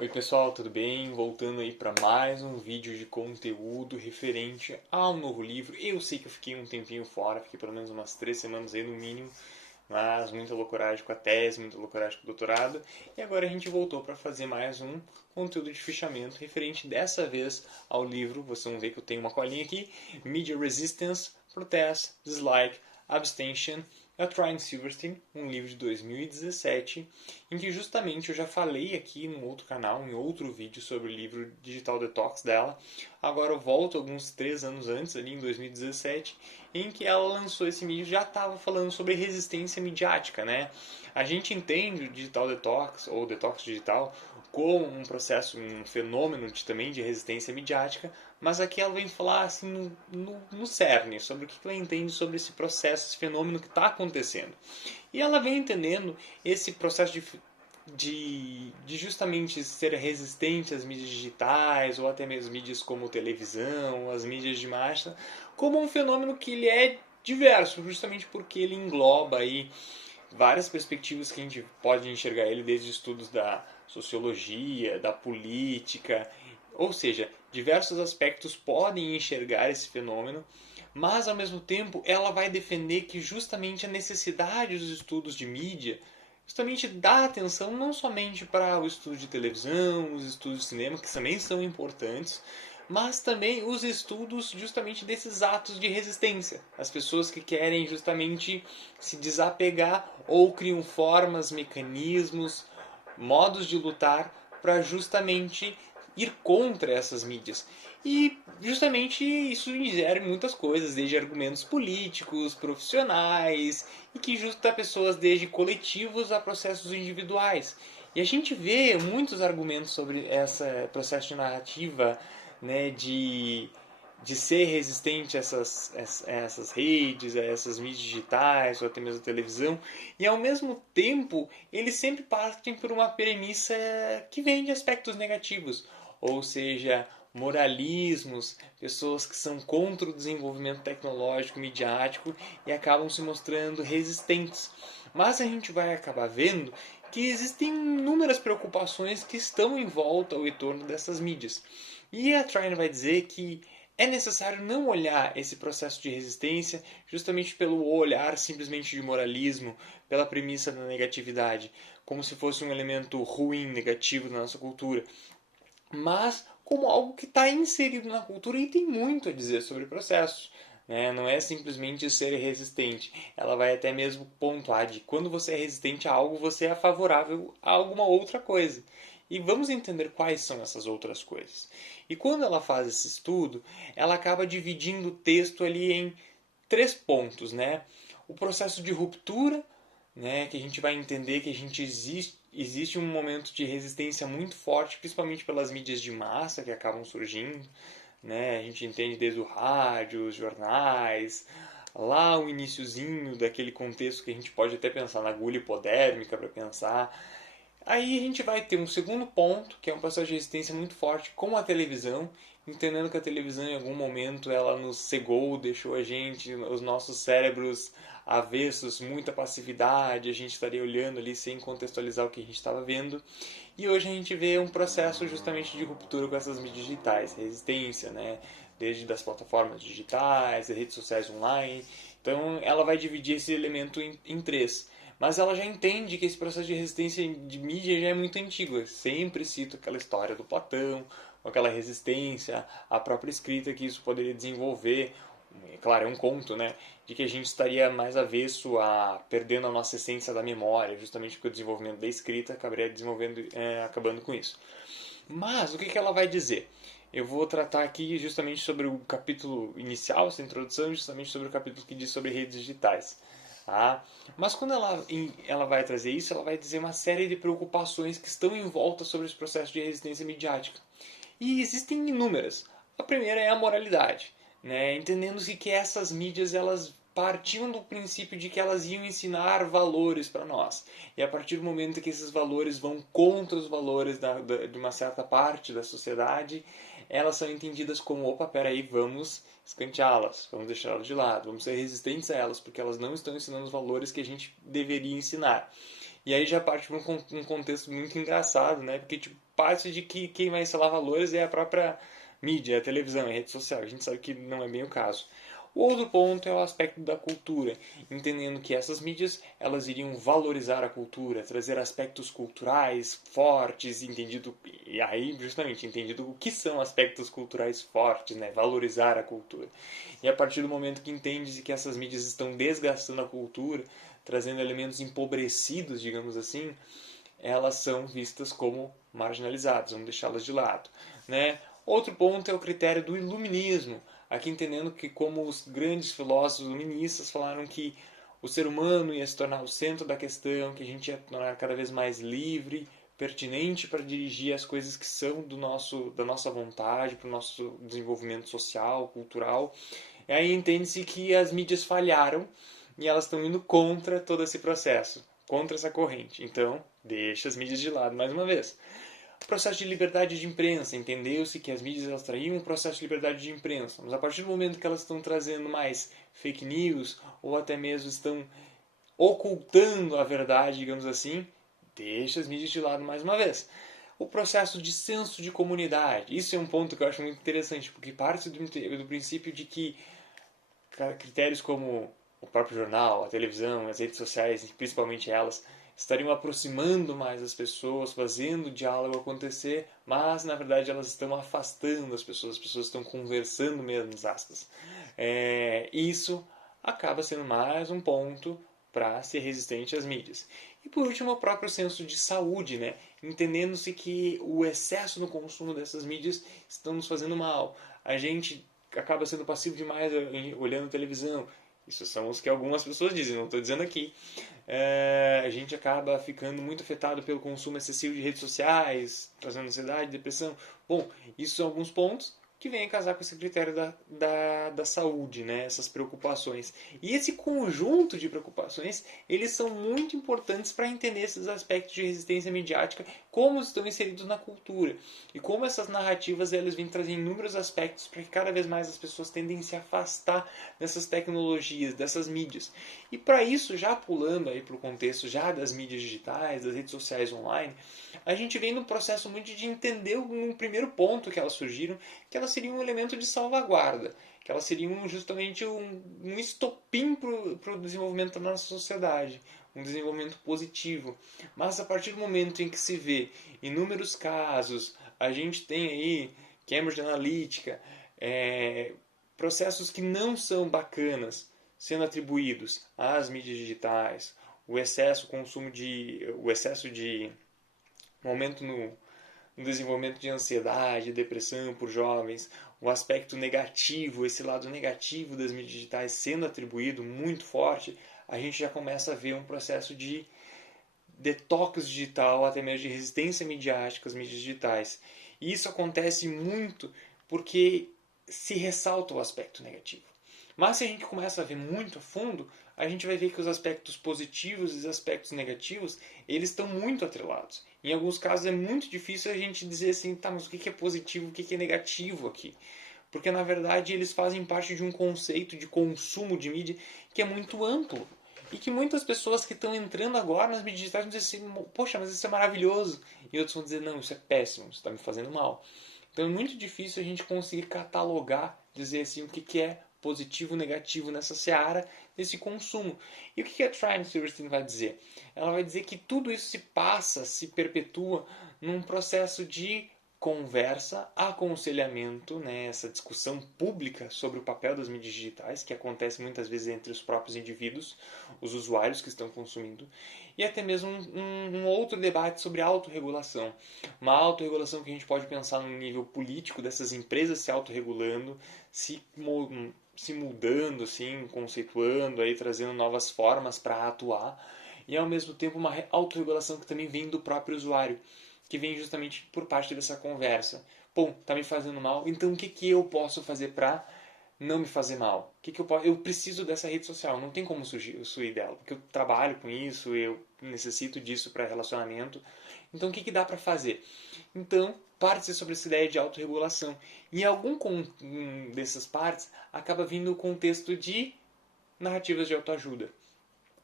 Oi pessoal, tudo bem? Voltando aí para mais um vídeo de conteúdo referente ao novo livro. Eu sei que eu fiquei um tempinho fora, fiquei pelo menos umas 3 semanas aí no mínimo, mas muita loucuragem com a tese, muita loucuragem com o doutorado. E agora a gente voltou para fazer mais um conteúdo de fichamento referente dessa vez ao livro. Vocês vão ver que eu tenho uma colinha aqui: Media Resistance, Protest, Dislike, Abstention, da Trine Silverstein, um livro de 2017, em que justamente eu já falei aqui no outro canal, em outro vídeo, sobre o livro Digital Detox dela. Agora eu volto alguns 3 anos antes, ali em 2017, em que ela lançou esse vídeo, já estava falando sobre resistência midiática, né? A gente entende o Digital Detox, ou Detox Digital, como um processo, um fenômeno também de resistência midiática, mas aqui ela vem falar assim no cerne, sobre o que ela entende sobre esse processo, esse fenômeno que está acontecendo. E ela vem entendendo esse processo de justamente ser resistente às mídias digitais, ou até mesmo mídias como televisão, as mídias de massa, como um fenômeno que ele é diverso, justamente porque ele engloba aí várias perspectivas que a gente pode enxergar ele, desde estudos da sociologia, da política, ou seja, diversos aspectos podem enxergar esse fenômeno, mas ao mesmo tempo ela vai defender que justamente a necessidade dos estudos de mídia justamente dá atenção não somente para o estudo de televisão, os estudos de cinema, que também são importantes, mas também os estudos justamente desses atos de resistência. As pessoas que querem justamente se desapegar ou criam formas, mecanismos, modos de lutar para justamente ir contra essas mídias. E justamente isso ingere muitas coisas, desde argumentos políticos, profissionais, e que justa pessoas desde coletivos a processos individuais. E a gente vê muitos argumentos sobre esse processo de narrativa, né, de ser resistente a essas redes, a essas mídias digitais, ou até mesmo a televisão, e ao mesmo tempo eles sempre partem por uma premissa que vem de aspectos negativos, ou seja, moralismos, pessoas que são contra o desenvolvimento tecnológico, midiático e acabam se mostrando resistentes. Mas a gente vai acabar vendo que existem inúmeras preocupações que estão em volta ao entorno dessas mídias. E a Trine vai dizer que é necessário não olhar esse processo de resistência justamente pelo olhar simplesmente de moralismo, pela premissa da negatividade, como se fosse um elemento ruim, negativo na nossa cultura, mas como algo que está inserido na cultura e tem muito a dizer sobre processos. Né? Não é simplesmente ser resistente. Ela vai até mesmo pontuar de quando você é resistente a algo, você é favorável a alguma outra coisa. E vamos entender quais são essas outras coisas. E quando ela faz esse estudo, ela acaba dividindo o texto ali em 3 pontos, né? O processo de ruptura, né, que a gente vai entender que a gente existe um momento de resistência muito forte, principalmente pelas mídias de massa que acabam surgindo, né? A gente entende desde o rádio, os jornais, lá o iniciozinho daquele contexto que a gente pode até pensar na agulha hipodérmica para pensar. Aí a gente vai ter um segundo ponto, que é um processo de resistência muito forte com a televisão, entendendo que a televisão em algum momento ela nos cegou, deixou a gente, os nossos cérebros avessos, muita passividade, a gente estaria olhando ali sem contextualizar o que a gente estava vendo. E hoje a gente vê um processo justamente de ruptura com essas mídias digitais, resistência, né? Desde das plataformas digitais, redes sociais online. Então ela vai dividir esse elemento em três. Mas ela já entende que esse processo de resistência de mídia já é muito antigo. Eu sempre cito aquela história do Platão, aquela resistência à própria escrita que isso poderia desenvolver. Claro, é um conto, né? De que a gente estaria mais avesso a perdendo a nossa essência da memória, justamente porque o desenvolvimento da escrita acabaria acabando com isso. Mas o que ela vai dizer? Eu vou tratar aqui justamente sobre o capítulo inicial, essa introdução, justamente sobre o capítulo que diz sobre redes digitais. Tá? Mas quando ela vai trazer isso, ela vai dizer uma série de preocupações que estão em volta sobre esse processo de resistência midiática. E existem inúmeras. A primeira é a moralidade, né? Entendendo-se que essas mídias elas partiam do princípio de que elas iam ensinar valores para nós. E a partir do momento que esses valores vão contra os valores de uma certa parte da sociedade, elas são entendidas como, opa, peraí, vamos escanteá-las, vamos deixá-las de lado, vamos ser resistentes a elas, porque elas não estão ensinando os valores que a gente deveria ensinar. E aí já parte para um contexto muito engraçado, né? Porque tipo, parte de que quem vai instalar valores é a própria mídia, a televisão, a rede social. A gente sabe que não é bem o caso. O outro ponto é o aspecto da cultura, entendendo que essas mídias elas iriam valorizar a cultura, trazer aspectos culturais fortes, entendido e aí justamente entendido o que são aspectos culturais fortes, né? Valorizar a cultura. E a partir do momento que entende que essas mídias estão desgastando a cultura, trazendo elementos empobrecidos, digamos assim, elas são vistas como marginalizadas, vamos deixá-las de lado, né? Outro ponto é o critério do iluminismo, aqui entendendo que como os grandes filósofos iluministas falaram que o ser humano ia se tornar o centro da questão, que a gente ia tornar cada vez mais livre, pertinente para dirigir as coisas que são da nossa vontade, para o nosso desenvolvimento social, cultural. E aí entende-se que as mídias falharam e elas estão indo contra todo esse processo, contra essa corrente. Então, deixa as mídias de lado mais uma vez. O processo de liberdade de imprensa. Entendeu-se que as mídias elas traíam um processo de liberdade de imprensa. Mas a partir do momento que elas estão trazendo mais fake news ou até mesmo estão ocultando a verdade, digamos assim, deixa as mídias de lado mais uma vez. O processo de senso de comunidade. Isso é um ponto que eu acho muito interessante, porque parte do princípio de que critérios como o próprio jornal, a televisão, as redes sociais, principalmente elas, estariam aproximando mais as pessoas, fazendo o diálogo acontecer, mas na verdade elas estão afastando as pessoas estão conversando mesmo, aspas. Isso acaba sendo mais um ponto para ser resistente às mídias. E por último, o próprio senso de saúde, né? Entendendo-se que o excesso no consumo dessas mídias estão nos fazendo mal. A gente acaba sendo passivo demais olhando televisão. Isso são os que algumas pessoas dizem, não estou dizendo aqui. A gente acaba ficando muito afetado pelo consumo excessivo de redes sociais, trazendo ansiedade, depressão. Bom, isso são alguns pontos que vêm a casar com esse critério da saúde, né? Essas preocupações. E esse conjunto de preocupações, eles são muito importantes para entender esses aspectos de resistência midiática, como estão inseridos na cultura. E como essas narrativas elas vêm trazer inúmeros aspectos para que cada vez mais as pessoas tendem a se afastar dessas tecnologias, dessas mídias. E para isso, já pulando aí para o contexto já das mídias digitais, das redes sociais online, a gente vem num processo muito de entender um primeiro ponto que elas surgiram, que elas seriam um elemento de salvaguarda, que elas seriam justamente um estopim para o desenvolvimento da nossa sociedade, um desenvolvimento positivo. Mas a partir do momento em que se vê inúmeros casos, a gente tem aí Cambridge Analytica, processos que não são bacanas sendo atribuídos às mídias digitais, o excesso de um aumento no desenvolvimento de ansiedade, depressão por jovens, o aspecto negativo, esse lado negativo das mídias digitais sendo atribuído muito forte, a gente já começa a ver um processo de detox digital, até mesmo de resistência midiática às mídias digitais. E isso acontece muito porque se ressalta o aspecto negativo. Mas se a gente começa a ver muito a fundo, a gente vai ver que os aspectos positivos e os aspectos negativos, eles estão muito atrelados. Em alguns casos é muito difícil a gente dizer assim, tá, mas o que é positivo, o que é negativo aqui? Porque na verdade eles fazem parte de um conceito de consumo de mídia que é muito amplo. E que muitas pessoas que estão entrando agora nas mídias digitais vão dizer assim, poxa, mas isso é maravilhoso. E outros vão dizer, não, isso é péssimo, isso está me fazendo mal. Então é muito difícil a gente conseguir catalogar, dizer assim, o que é positivo e negativo nessa seara desse consumo. E o que a Trine Silverstein vai dizer? Ela vai dizer que tudo isso se passa, se perpetua num processo de conversa, aconselhamento, né, essa discussão pública sobre o papel das mídias digitais, que acontece muitas vezes entre os próprios indivíduos, os usuários que estão consumindo, e até mesmo um outro debate sobre autorregulação. Uma autorregulação que a gente pode pensar no nível político, dessas empresas se autorregulando, se mudando, assim, conceituando, aí, trazendo novas formas para atuar, e ao mesmo tempo uma autorregulação que também vem do próprio usuário, que vem justamente por parte dessa conversa. Bom, tá me fazendo mal, então o que eu posso fazer para não me fazer mal? O que eu posso? Eu preciso dessa rede social, não tem como sair dela, porque eu trabalho com isso, eu necessito disso para relacionamento. Então o que dá para fazer? Então, parte sobre essa ideia de autorregulação. E em algum dessas partes acaba vindo o contexto de narrativas de autoajuda.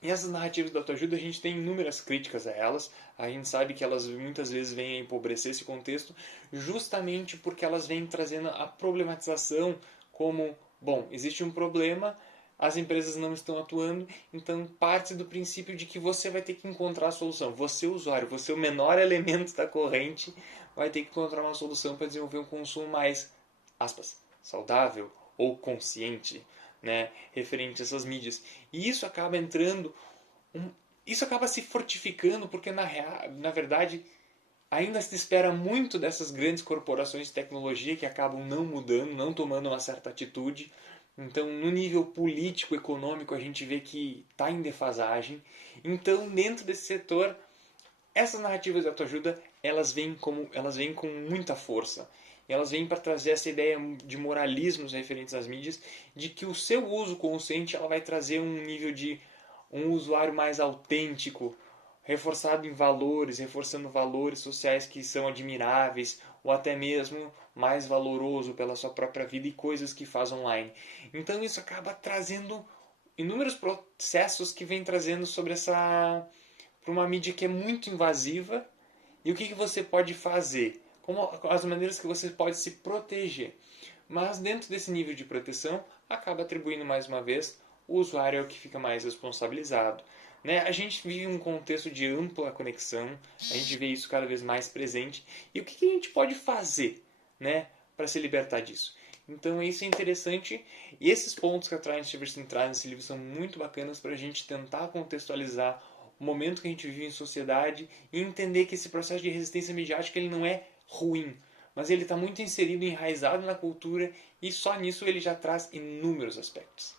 E essas narrativas da autoajuda, a gente tem inúmeras críticas a elas. A gente sabe que elas muitas vezes vêm a empobrecer esse contexto, justamente porque elas vêm trazendo a problematização como, bom, existe um problema, as empresas não estão atuando, então parte do princípio de que você vai ter que encontrar a solução. Você, usuário, você, o menor elemento da corrente, vai ter que encontrar uma solução para desenvolver um consumo mais, aspas, saudável ou consciente, né, referente a essas mídias. E isso acaba entrando, isso acaba se fortificando, porque na verdade ainda se espera muito dessas grandes corporações de tecnologia que acabam não mudando, não tomando uma certa atitude. Então, no nível político, econômico, a gente vê que está em defasagem. Então, dentro desse setor, essas narrativas de autoajuda, elas vêm com muita força. Elas vêm para trazer essa ideia de moralismos referentes às mídias, de que o seu uso consciente ela vai trazer um nível de um usuário mais autêntico, reforçado em valores, reforçando valores sociais que são admiráveis, ou até mesmo mais valoroso pela sua própria vida e coisas que faz online. Então isso acaba trazendo inúmeros processos que vem trazendo sobre essa para uma mídia que é muito invasiva. E o que você pode fazer? Como as maneiras que você pode se proteger. Mas dentro desse nível de proteção, acaba atribuindo mais uma vez o usuário é o que fica mais responsabilizado. Né? A gente vive um contexto de ampla conexão, a gente vê isso cada vez mais presente. E o que a gente pode fazer, né, para se libertar disso? Então isso é interessante. E esses pontos que a Trine Stevenson traz nesse livro são muito bacanas para a gente tentar contextualizar o momento que a gente vive em sociedade e entender que esse processo de resistência midiática ele não é ruim, mas ele está muito inserido, enraizado na cultura e só nisso ele já traz inúmeros aspectos.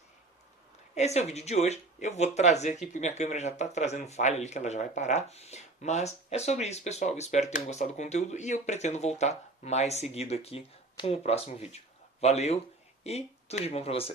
Esse é o vídeo de hoje. Eu vou trazer aqui, porque minha câmera já está trazendo falha ali, que ela já vai parar. Mas é sobre isso, pessoal. Espero que tenham gostado do conteúdo e eu pretendo voltar mais seguido aqui com o próximo vídeo. Valeu e tudo de bom para vocês.